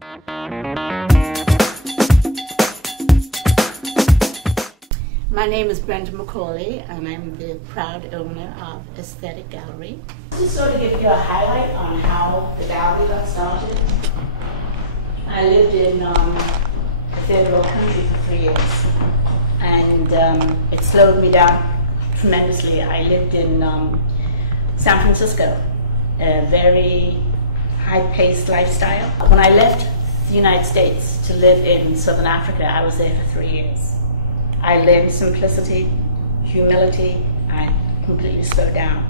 My name is Brenda McCauley, and I'm the proud owner of Aesthetic Gallery. Just to sort of give you a highlight on how the gallery got started. I lived in the third world country for 3 years, and it slowed me down tremendously. I lived in San Francisco, a very high-paced lifestyle. When I left the United States to live in Southern Africa, I was there for 3 years. I learned simplicity, humility, and completely slowed down.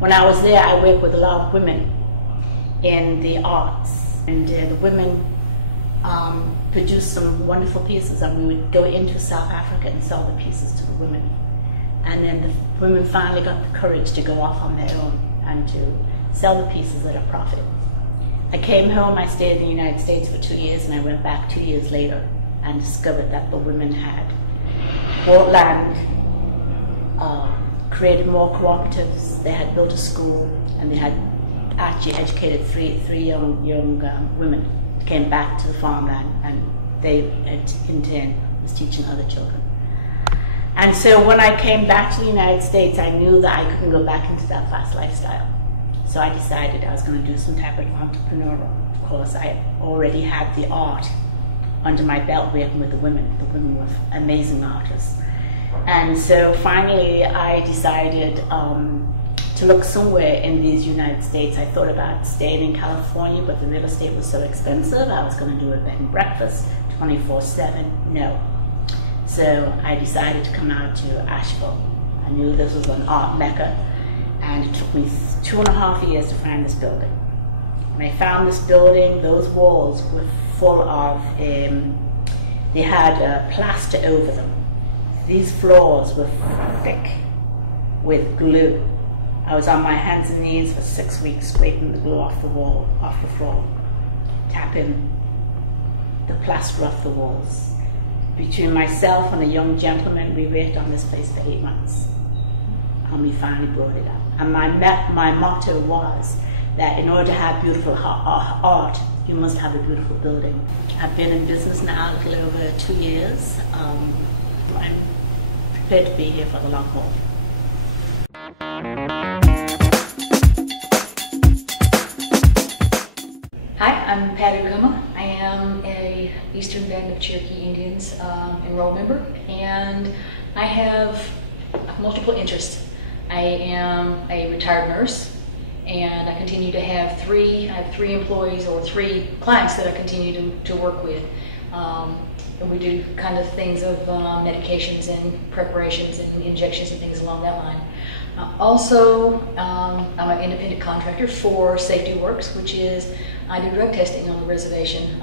When I was there, I worked with a lot of women in the arts, and the women produced some wonderful pieces, and we would go into South Africa and sell the pieces to the women. And then the women finally got the courage to go off on their own and to sell the pieces at a profit. I came home, I stayed in the United States for 2 years, and I went back 2 years later and discovered that the women had bought land, created more cooperatives, they had built a school, and they had actually educated three young women, came back to the farmland, and they in turn was teaching other children. And so when I came back to the United States, I knew that I couldn't go back into that fast lifestyle. So I decided I was going to do some type of entrepreneurial. Of course, I already had the art under my belt working with the women. The women were amazing artists. And so finally I decided to look somewhere in these United States. I thought about staying in California, but the real estate was so expensive. I was going to do a bed and breakfast 24/7. No. So I decided to come out to Asheville. I knew this was an art mecca, and it took me 2.5 years to find this building. When I found this building, those walls were full of, they had plaster over them. These floors were thick with glue. I was on my hands and knees for 6 weeks scraping the glue off the wall, off the floor, tapping the plaster off the walls. Between myself and a young gentleman, we worked on this place for 8 months, and we finally brought it up. And my motto was that in order to have beautiful art, you must have a beautiful building. I've been in business now a little over 2 years. I'm prepared to be here for the long haul. Hi, I'm Patty Guma. I am a Eastern Band of Cherokee Indians enrolled member, and I have multiple interests. I am a retired nurse, and I continue to have I have three employees or 3 clients that I continue to work with. And we do kind of things of medications and preparations and injections and things along that line. Also, I'm an independent contractor for Safety Works, which is, I do drug testing on the reservation.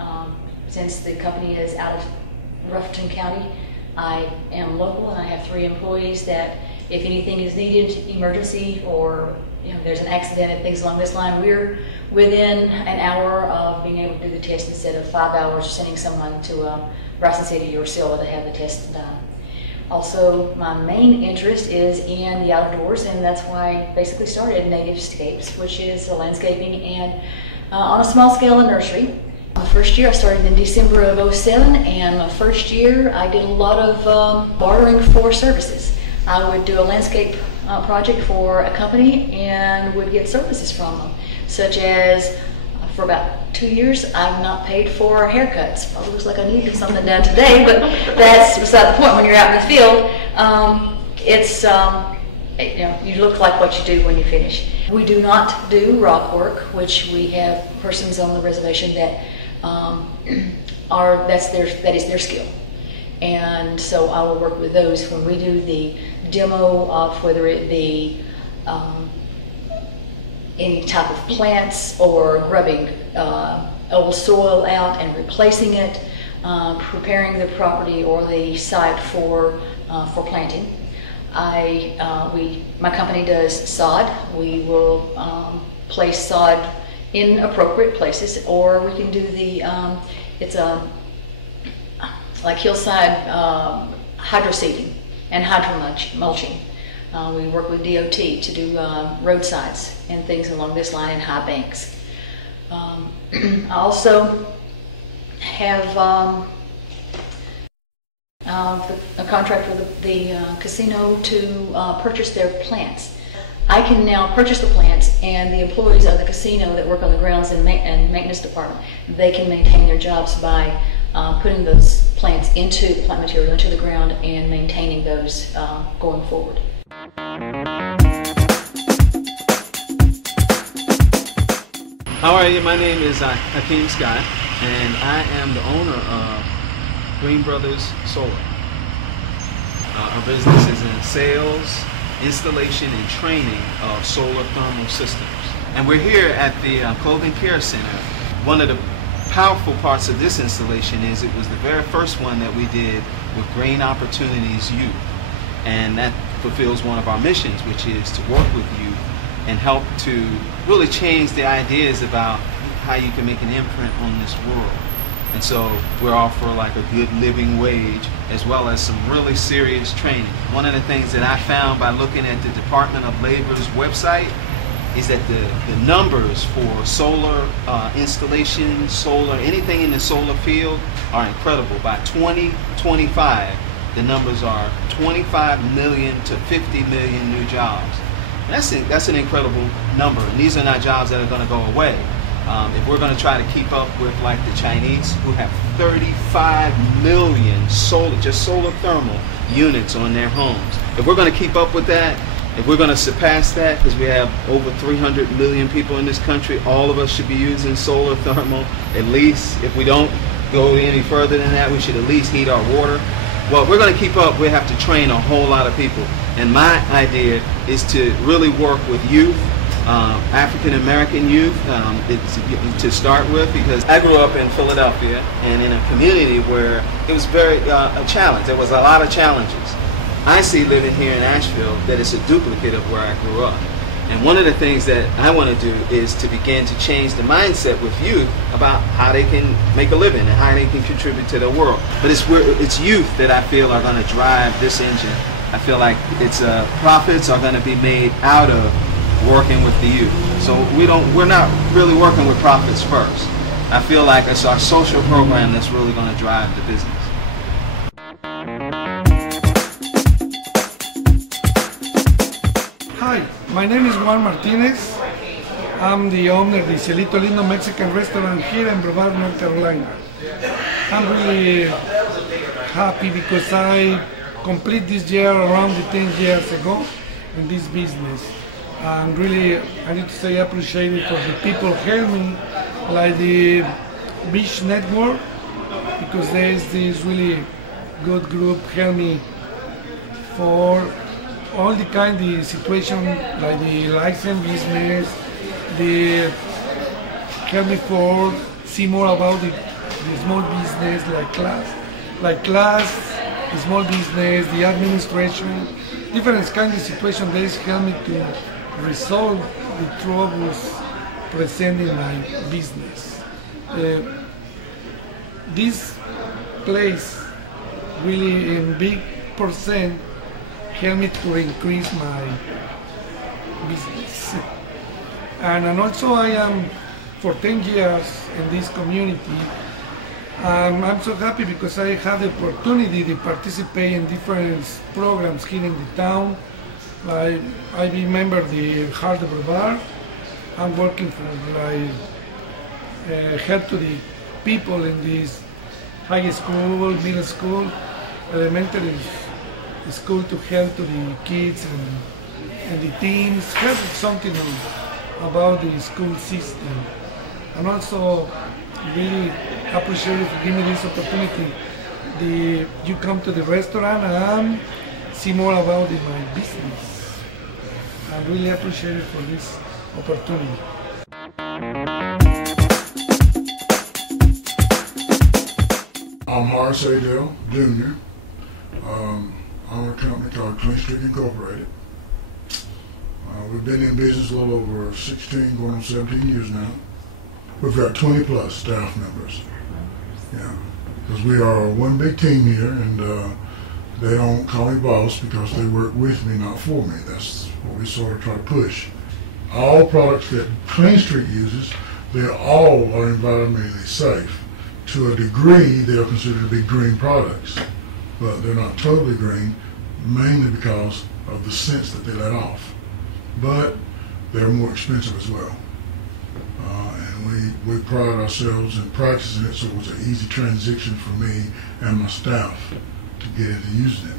Since the company is out of Ruffington County, I am local, and I have 3 employees that if anything is needed, emergency, or there's an accident and things along this line, we're within an hour of being able to do the test instead of 5 hours sending someone to Bryson City or Silla to have the test done. Also, my main interest is in the outdoors, and that's why I basically started Nativescapes, which is a landscaping and on a small scale a nursery. The first year I started in December of '07, and my first year I did a lot of bartering for services. I would do a landscape project for a company and would get services from them, such as for about 2 years I've not paid for haircuts. Probably looks like I needed something done today, but that's beside the point. When you're out in the field, you look like what you do when you finish. We do not do rock work, which we have persons on the reservation that that is their skill. And so I will work with those when we do the demo of whether it be any type of plants or grubbing old soil out and replacing it, preparing the property or the site for planting. My company does sod. We will place sod in appropriate places, or we can do the it's like hillside hydroseeding and hydromulching. We work with DOT to do roadsides and things along this line and high banks. I also have a contract with the casino to purchase their plants. I can now purchase the plants, and the employees of the casino that work on the grounds and maintenance department, they can maintain their jobs by putting those plants into plant material into the ground and maintaining those going forward. How are you? My name is Hakeem Scott, and I am the owner of Green Brothers Solar. Our business is in sales, installation, and training of solar thermal systems. And we're here at the Clothing Care Center. One of the powerful parts of this installation is it was the very first one that we did with Green Opportunities Youth. And that fulfills one of our missions, which is to work with youth and help to really change the ideas about how you can make an imprint on this world. And so we're offering like a good living wage as well as some really serious training. One of the things that I found by looking at the Department of Labor's website is that the numbers for solar installation, solar, anything in the solar field are incredible. By 2025, the numbers are 25 million to 50 million new jobs. That's an incredible number, and these are not jobs that are going to go away. If we're going to try to keep up with like the Chinese, who have 35 million solar thermal units on their homes, if we're going to keep up with that, if we're going to surpass that, because we have over 300 million people in this country, all of us should be using solar thermal. At least, if we don't go any further than that, we should at least heat our water. Well, if we're going to keep up, we have to train a whole lot of people. And my idea is to really work with youth, African American youth, to start with, because I grew up in Philadelphia and in a community where it was very a challenge. There was a lot of challenges. I see living here in Asheville that it's a duplicate of where I grew up. And one of the things that I want to do is to begin to change the mindset with youth about how they can make a living and how they can contribute to the world. But it's youth that I feel are going to drive this engine. I feel like profits are going to be made out of working with the youth. So we're not really working with profits first. I feel like it's our social program that's really going to drive the business. Hi, my name is Juan Martinez. I'm the owner of the Cielito Lindo Mexican restaurant here in Brevard, North Carolina. I'm really happy because I complete this year around 10 years ago in this business. And really, I need to say appreciate it for the people helping me, like the Beach Network, because there is this really good group help me for all the kind of situation, like the license business, the help me for see more about the small business, like class, the small business, the administration, different kind of situation. There is help me to resolve the troubles present in my business. This place really in big percent help me to increase my business. And also I am for 10 years in this community. I'm so happy because I have the opportunity to participate in different programs here in the town. I remember the Heart of Brevard. I'm working for help to the people in this high school, middle school, elementary school, to help to the kids and the teens, help something about the school system. And also really appreciate it for giving me this opportunity. You come to the restaurant and see more about my business. I really appreciate it for this opportunity. I'm Horace Adele, Jr. I own a company called Clean Streak Incorporated. We've been in business a little over 16, going on 17 years now. We've got 20 plus staff members. Yeah, because we are one big team here, and they don't call me boss because they work with me, not for me. That's what we sort of try to push. All products that Clean Streak uses, they all are environmentally safe. to a degree, they're considered to be green products, but they're not totally green, mainly because of the scents that they let off. But they're more expensive as well. And we pride ourselves in practicing it, so it was an easy transition for me and my staff to get into using it.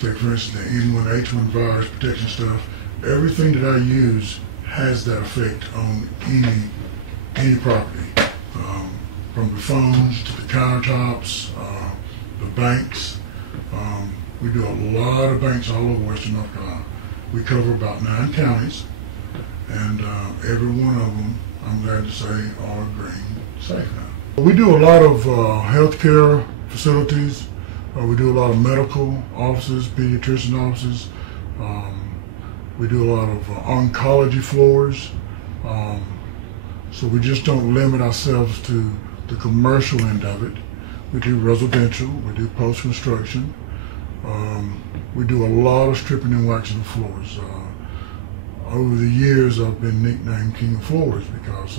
Take for instance the N1H1 virus protection stuff. Everything that I use has that effect on any property, from the phones to the countertops, the banks. We do a lot of banks all over Western North Carolina. We cover about 9 counties, and every one of them, I'm glad to say, are green safe now. We do a lot of healthcare facilities. We do a lot of medical offices, pediatrician offices. We do a lot of oncology floors. So we just don't limit ourselves to the commercial end of it. We do residential, we do post-construction. We do a lot of stripping and waxing of floors. Over the years, I've been nicknamed King of Floors because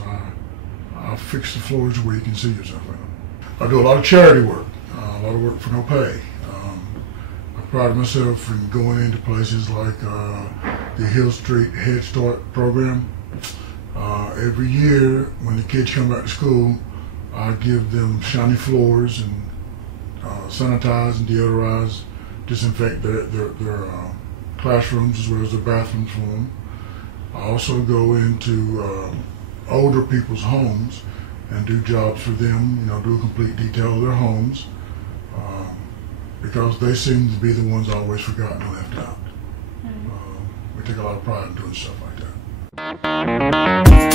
I fix the floors where you can see yourself in them. I do a lot of charity work, a lot of work for no pay. I pride myself in going into places like the Hill Street Head Start program. Every year, when the kids come back to school, I give them shiny floors and sanitize and deodorize, disinfect their classrooms as well as their bathrooms for them. I also go into older people's homes and do jobs for them, do a complete detail of their homes, because they seem to be the ones always forgotten and left out. We take a lot of pride in doing stuff like that.